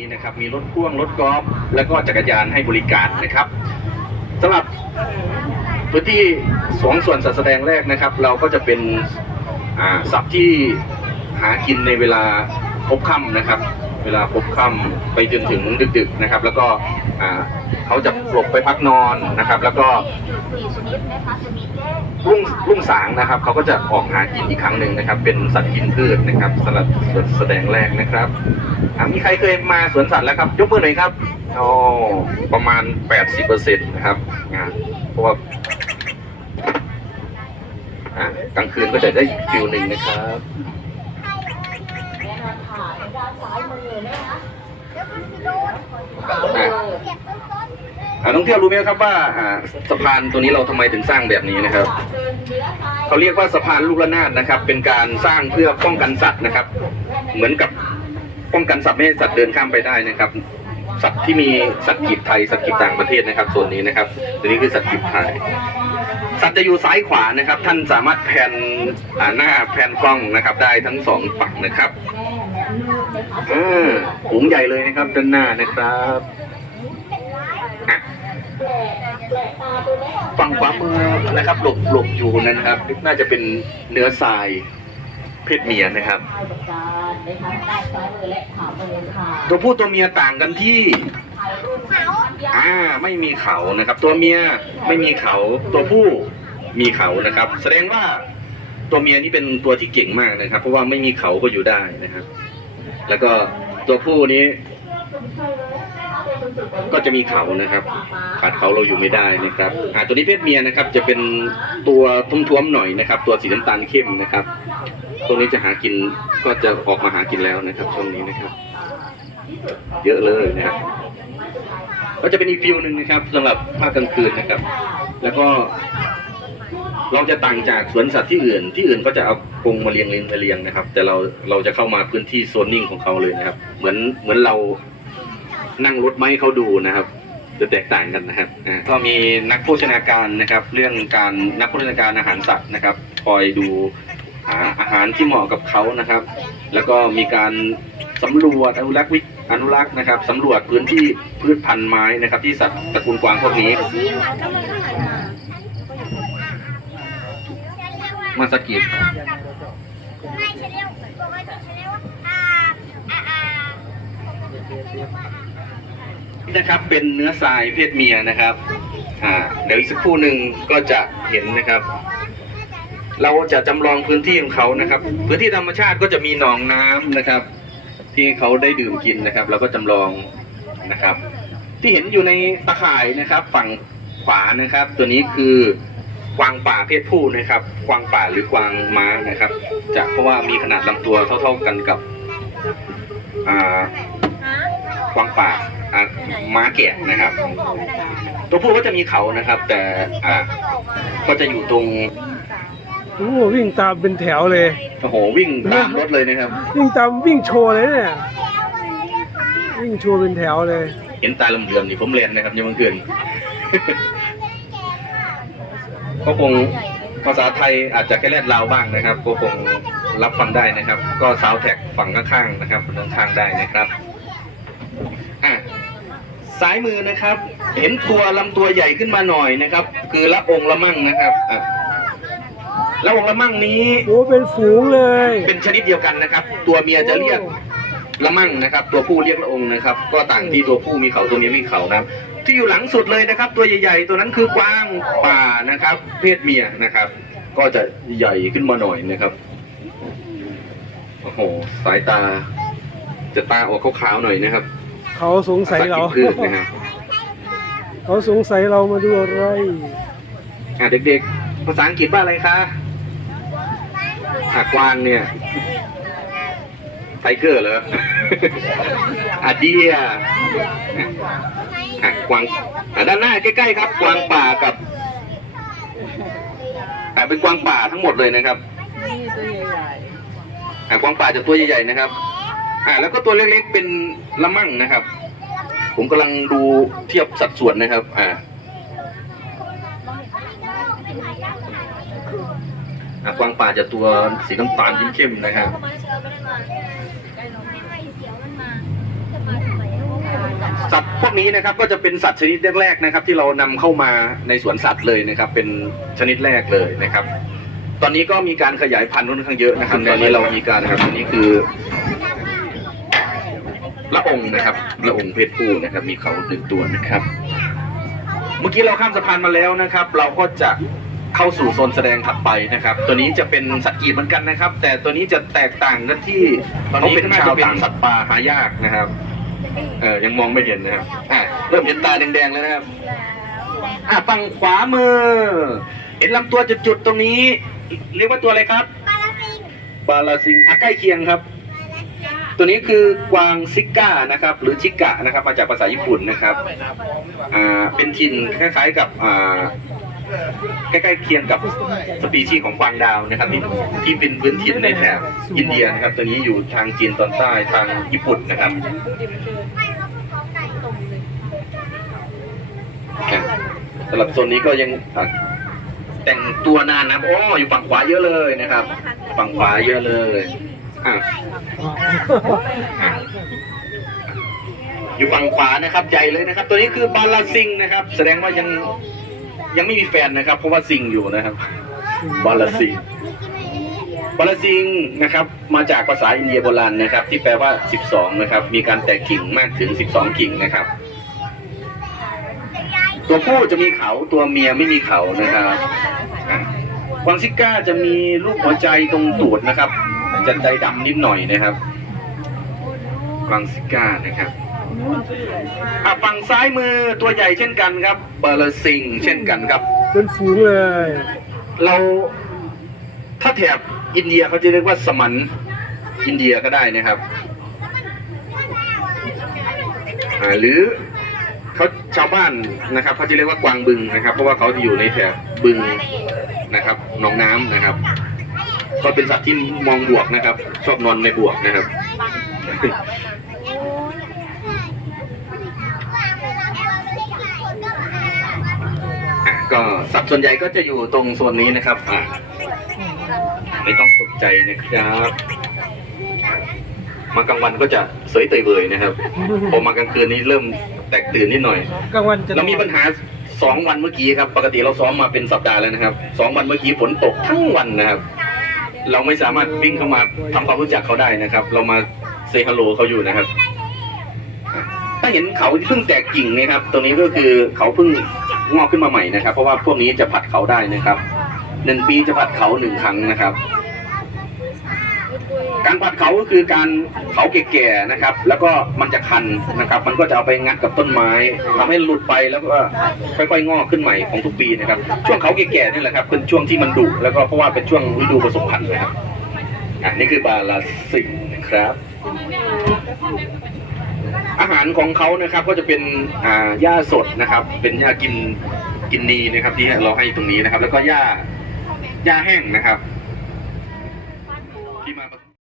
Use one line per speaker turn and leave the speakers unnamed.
นี้นะครับมีรถพ่วงรถกอล์ฟแล้วก็จักรยานให้บริการนะครับสำหรับพื้นที่สองส่วนสัตว์แสดงแรกนะครับ เราก็จะเป็นสัตว์ที่หากินในเวลาพบค่ำนะครับ เวลาพบค่ำไปจนถึงดึกๆนะครับ แล้วก็เขาจะหลบไปพักนอนนะครับ แล้วก็ รุ่งรุ่งสางนะครับเขาก็จะออกหากินอีกครั้งหนึ่งนะครับ เป็นสัตว์กินพืชนะครับสำหรับสวนแสดงแรกนะครับอะมีใครเคยมาสวนสัตว์แล้วครับ ยกมือหน่อยครับอ๋อประมาณ 80%นะครับอะเพราะว่าอะกลางคืนก็จะได้อีกฟิลหนึ่งนะครับ
แน้อ
งเที่ยวรู้ไหมครับว่าสะพานตัวนี้เราทำไมถึงสร้างแบบนี้นะครับ
เขา
เรียกว่าสะพานลูกระนาดนะครับ เป็นการสร้างเพื่อป้องกันสัตว์นะครับ เหมือนกับป้องกันสัตว์ไม่ให้สัตว์เดินข้ามไปได้นะครับ สัตว์ที่มีสัตว์กีบไทยสัตว์กีบต่างประเทศนะครับ ส่วนนี้นะครับ ตัวนี้คือสัตว์กีบไทยสัตว์จะอยู่ซ้ายขวานะครับ ท่านสามารถแผนอ่าหน้าแผ่นกล้องนะครับ ได้ทั้งสองฝั่งนะครับ
แม่และลูกนะคะ
อ่าฝูงใหญ่เลยนะครับด้านหน้านะครับอะ
แปลกแปลกตาตัวนี้
ฝั่งขวามือนะครับ หลบหลบอยู่นั่นนะครับ น่าจะเป็นเนื้อทรายเพศเมียนะครับตัวผู้ตัวเมียต่างกันที่อ่าไม่มีเขานะครับ ตัวเมียไม่มีเขา ตัวผู้มีเขานะครับ แสดงว่าตัวเมียนี่เป็นตัวที่เก่งมากนะครับ เพราะว่าไม่มีเขาก็อยู่ได้นะครับ แล้วก็ตัวผู้นี้ ก็จะมีเขานะครับ ขาดเขาเราอยู่ไม่ได้นะครับอ่าตัวนี้เพศเมียนะครับ จะเป็นตัวทุ่มๆหน่อยนะครับ ตัวสีน้ำตาลเข้มนะครับ ตัวนี้จะหากินก็จะออกมาหากินแล้วนะครับ ช่วงนี้นะครับ เยอะเลยนะครับ ก็จะเป็นอีกฟิลหนึ่งนะครับสำหรับภาคกลางคืนนะครับ แล้วก็เราจะต่างจากสวนสัตว์ที่อื่น ที่อื่นก็จะเอากรงมาเรียงเรียงมาเรียงนะครับ แต่เราเราจะเข้ามาพื้นที่โซนนิ่งของเขาเลยนะครับ เหมือนเหมือนเรา นั่งรถไม้เขาดูนะครับจะแตกต่างกันนะครับก็มีนักโภชนาการนะครับ เรื่องการนักโภชนาการอาหารสัตว์นะครับ คอยดูหาอาหารที่เหมาะกับเขานะครับ แล้วก็มีการสำรวจอนุรักษ์วิอนุรักษ์นะครับสำรวจพื้นที่พืชพันธุ์ไม้นะครับ ที่สัตว์ตระกูลกวางพวกนี้มาสกิด
ไม่ฉันเรียกปกติฉันเรียกว่าอาอาอา นี่
นะครับเป็นเนื้อทรายเพศเมียนะครับอ่าเดี๋ยวอีกสักครู่หนึ่งก็จะเห็นนะครับ เราจะจำลองพื้นที่ของเขานะครับ พื้นที่ธรรมชาติก็จะมีหนองน้ำนะครับ ที่เขาได้ดื่มกินนะครับเราก็จำลองนะครับ ที่เห็นอยู่ในตะข่ายนะครับ ฝั่งขวานะครับ ตัวนี้คือกวางป่าเพศผู้นะครับกวางป่าหรือกวางม้านะครับจะเพราะว่ามีขนาดลำตัวเท่า ๆกันกับอ่า กวางป่าอ่าม้าแกะนะครับ ตัวผู้ก็จะมีเขานะครับ แต่อ่าก็จะอยู่ตรง
โอ้โหวิ่งตามเป็นแถวเลย
โอ้โหวิ่งตามรถเลยนะครับ
วิ่งตามวิ่งโชว์เลยเนี่ยวิ่งโชว์เป็นแถวเลย
เห็นตาลำเดือมนี่ผมเรียนนะครับยังเมื่อคืนก็คงภาษาไทยอาจจะแค่เล่นลาวบ้างนะครับ ก็คงรับฟังได้นะครับ ก็ซาวแท็กฝั่งข้างๆนะครับฝั่งข้างๆได้นะครับอะ ซ้ายมือนะครับ เห็นตัวลำตัวใหญ่ขึ้นมาหน่อยนะครับ คือละองค์ละมั่งนะครับอะละองค์ละมั่งนี้
โอ้เป็นฝูงเลย
เป็นชนิดเดียวกันนะครับ ตัวเมียจะเรียกละมั่งนะครับ ตัวผู้เรียกละองค์นะครับ ก็ต่างที่ตัวผู้มีเขาตัวเมียไม่มีเขานะครับ ที่อยู่หลังสุดเลยนะครับ ตัวใหญ่ๆ ตัวนั้นคือกวางป่านะครับ เพศเมียนะครับ ก็จะใหญ่ขึ้นมาหน่อยนะครับโอ้โหสายตา จะตาออกขาวๆหน่อยนะครับ
เขาสงสัยเรา
ภษกินพืชนะครับ
เขาสงสัยเรามาดูอะไร
อะเด็กๆ ภาษาอังกฤษว่าอะไรคะอะกวางเนี่ยไทเกอร์เหรออะเดียอะกวางอะด้านหน้าใกล้ๆครับ กวางป่ากับอะเป็นกวางป่าทั้งหมดเลยนะครับอะกวางป่าจะตัวใหญ่ๆนะครับ อะแล้วก็ตัวเล็กๆเป็นละมั่งนะครับ ผมกำลังดูเทียบสัดส่วนนะครับ อ่าอะกวางป่าจะตัวสีน้ำตาลเข้มๆนะครับ
สั
ตว์พวกนี้นะครับก็จะเป็นสัตว์ชนิดแรกๆนะครับ ที่เรานำเข้ามาในสวนสัตว์เลยนะครับ เป็นชนิดแรกเลยนะครับ ตอนนี้ก็มีการขยายพันธุ์ค่อนข้างเยอะนะครับตอนนี้เรามีการนะครับอันนี้คือ ละองค์นะครับละองค์เพศผู้นะครับ มีเขาหนึ่งตัวนะครับ เมื่อกี้เราข้ามสะพานมาแล้วนะครับ เราก็จะเข้าสู่โซนแสดงถัดไปนะครับ ตัวนี้จะเป็นสัตว์กีบเหมือนกันนะครับ แต่ตัวนี้จะแตกต่างกันที่เขาเป็นชาวต่างสัตว์ป่าหายากนะครับ เออยังมองไม่เห็นนะครับอะเริ่มเห็นตาแดงๆแล้วนะครับอะฝั่งขวามือ เห็นลำตัวจุดๆตรงนี้ เรียกว่าตัวอะไรครับ
ปาราซิง
บาลาซิงอะใกล้เคียงครับ ตัวนี้คือกวางซิก้านะครับ หรือชิกะนะครับ มาจากภาษาญี่ปุ่นนะครับอ่าเป็นถิ่นคล้ายๆกับอ่าใกล้ๆเคียงกับสปีชีส์ของกวางดาวนะครับที่ที่เป็นพื้นถิ่นในแถบอินเดียนะครับ ตัวนี้อยู่ทางจีนตอนใต้ทางญี่ปุ่นนะครับสำหรับโซนนี้ก็ยังแต่งตัวนานนะโอ้อยู่ฝั่งขวาเยอะเลยนะครับ ฝั่งขวาเยอะเลยอะ อะอยู่ฝั่งขวานะครับใหญ่เลยนะครับ ตัวนี้คือบาลาซิงนะครับ แสดงว่ายังยังไม่มีแฟนนะครับ เพราะว่าซิงอยู่นะครับบาลาซิงบาลาซิงนะครับ มาจากภาษาอินเดียโบราณนะครับ ที่แปลว่า 12 นะครับ มีการแตกกิ่งมากถึง 12 กิ่งนะครับ ตัวผู้จะมีเขาตัวเมียไม่มีเขานะครับอะกวางซิก้าจะมีรูปหัวใจตรงตูดนะครับ จะใจดำนิดหน่อยนะครับกวางซิก้านะครับอะฝั่งซ้ายมือตัวใหญ่เช่นกันครับบาลาซิงเช่นกันครับ
เป็นฝูงเลย
เราถ้าแถบอินเดียเขาจะเรียกว่าสมันอินเดียก็ได้นะครับอ่าหรือเขาชาวบ้านนะครับเขาจะเรียกว่ากวางบึงนะครับ เพราะว่าเขาจะอยู่ในแถบบึงนะครับหนองน้ำนะครับ ก็เป็นสัตว์ที่มองบวกนะครับ ชอบนอนในบวกนะครับอะก็สัตว์ส่วนใหญ่ก็จะอยู่ตรงโซนนี้นะครับอะไม่ต้องตกใจนะครับมากลางวันก็จะเสยเตยเบยนะครับ พอมากลางคืนนี้เริ่มแตกตื่นนิดหน่อย
กลางวันจะ
เรามีปัญหาสองวันเมื่อกี้ครับ ปกติเราซ้อมมาเป็นสัปดาห์แล้วนะครับสองวันเมื่อกี้ฝนตกทั้งวันนะครับ เราไม่สามารถวิ่งเข้ามาทำความรู้จักเขาได้นะครับ เรามาเซฮัลโลเขาอยู่นะครับ ถ้าเห็นเขาเพิ่งแตกกิ่งเนะครับ ตรงนี้ก็คือเขาเพิ่งงอกขึ้นมาใหม่นะครับ เพราะว่าพวกนี้จะผัดเขาได้นะครับหนึ่งปีจะผัดเขาหนึ่งครั้งนะครับ การผัดเขาก็คือการเผาแก่ๆนะครับ แล้วก็มันจะคันนะครับ มันก็จะเอาไปงัดกับต้นไม้ทำให้หลุดไปแล้วก็ค่อยๆงอกขึ้นใหม่ของทุกปีนะครับ ช่วงเขาแก่ๆนี่แหละครับเป็นช่วงที่มันดุแล้วก็เพราะว่าเป็นช่วงฤดูผสมพันธุ์นะครับอะนี่คือบาลาสิงนะครับอาหารของเขานะครับก็จะเป็นอ่าหญ้าสดนะครับ เป็นหญ้ากินกินนีนะครับที่เราให้ตรงนี้นะครับ แล้วก็หญ้าหญ้าแห้งนะครับ